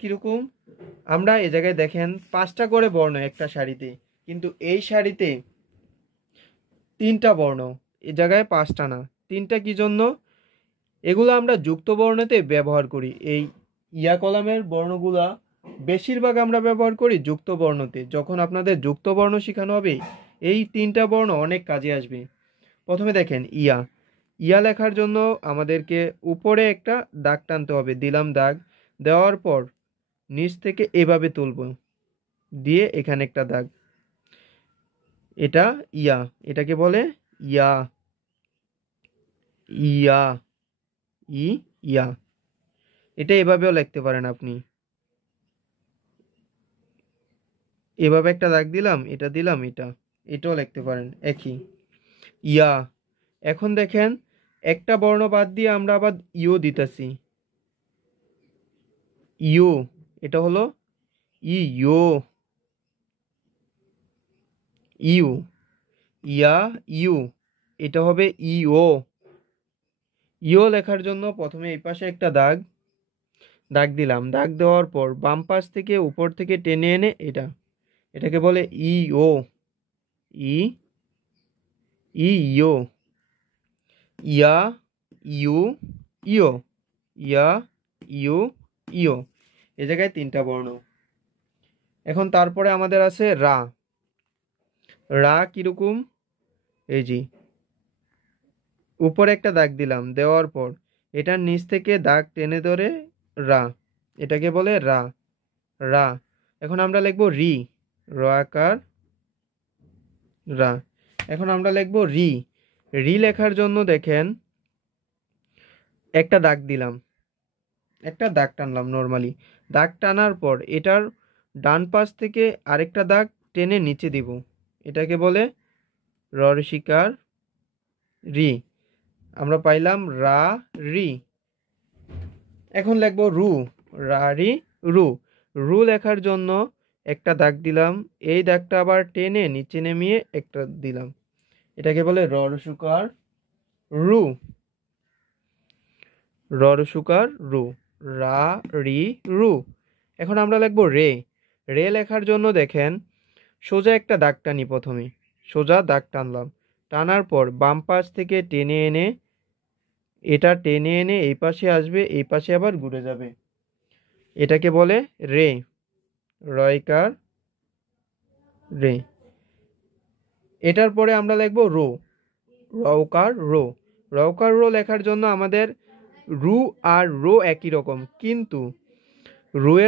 কিরকম আমরা এই জায়গায় দেখেন 5টা করে বর্ণ একটা শাড়িতে, কিন্তু এই শাড়িতে 3টা বর্ণ, এই জায়গায় 5টা না, 3টা। কি জন্য? এগুলো আমরা যুক্ত বর্ণতে ব্যবহার করি। এই ইয়া কলামের বর্ণগুলা বেশিরভাগ আমরা ব্যবহার করি যুক্ত বর্ণতে। যখন আপনাদের যুক্ত বর্ণ শেখানো হবে, এই 3টা বর্ণ অনেক কাজে আসবে। প্রথমে দেখেন ইয়া। ইয়া লেখার জন্য আমাদেরকে উপরে একটা দাগ টানতে হবে। দিলাম দাগ, দেওয়ার পর নিচ থেকে এভাবে তুলব, দিয়ে এখানে একটা দাগ। এটা ইয়া, এটাকে বলে ইয়া। ইয়া, ই, ইয়া। এটা এভাবেও লিখতে পারেন আপনি। এভাবে একটা দাগ দিলাম, এটা দিলাম, এটাও লিখতে পারেন একই, ইয়া। এখন দেখেন একটা বর্ণ বাদ দিয়ে আমরা আবার ইও দিতেছি, ইউ। এটা হলো ইউ, ইউ, ইয়া, ইউ। এটা হবে ইও। ইও লেখার জন্য প্রথমে এই পাশে একটা দাগ দাগ দিলাম। দাগ দেওয়ার পর বাম পাশ থেকে উপর থেকে টেনে এনে এটাকে বলে ইও। ই, ইও। ইয়া, ইউ, ইও। ইয়া, ইউ, ইও। এ জায়গায় 3টা বর্ণ। এখন তারপরে আমাদের আছে রা। রা কিরকম? এই জি, উপরে একটা দাগ দিলাম, দেওয়ার পর এটার নিচ থেকে দাগ টেনে ধরে রা, এটাকে বলে রা। রা। এখন আমরা লিখবো রি, র আকার রা। এখন আমরা লিখবো রি। রি লেখার জন্য দেখেন একটা দাগ দিলাম, একটা দাগ টানলাম নর্মালি। দাগ টানার পর এটার ডান পাশ থেকে আরেকটা দাগ টেনে নিচে দিব, এটাকে বলে র ঋষিকার রি। আমরা পাইলাম রা, রি। এখন লিখবো রু, রা, রি, রু। রু লেখার জন্য একটা দাগ দিলাম, এই দাগটা আবার টেনে নিচে নেমিয়ে একটা দিলাম, এটাকে বলে র ঋষিকার রু। র ঋষিকার রু, রা, রি, রু। এখন আমরা লিখবো রে। রে লেখার জন্য দেখেন সোজা একটা দাগ টানি, প্রথমে সোজা দাগ টানলাম। টানার পর বাম পাশ থেকে টেনে এনে এটা টেনে এনে এই পাশে আসবে, এই পাশে আবার ঘুরে যাবে, এটাকে বলে রে, রয়কার রে। এটার পরে আমরা লিখবো রো, রৌকার রো। রৌকার রো লেখার জন্য আমাদের রু আর রো একই রকম, কিন্তু রু এর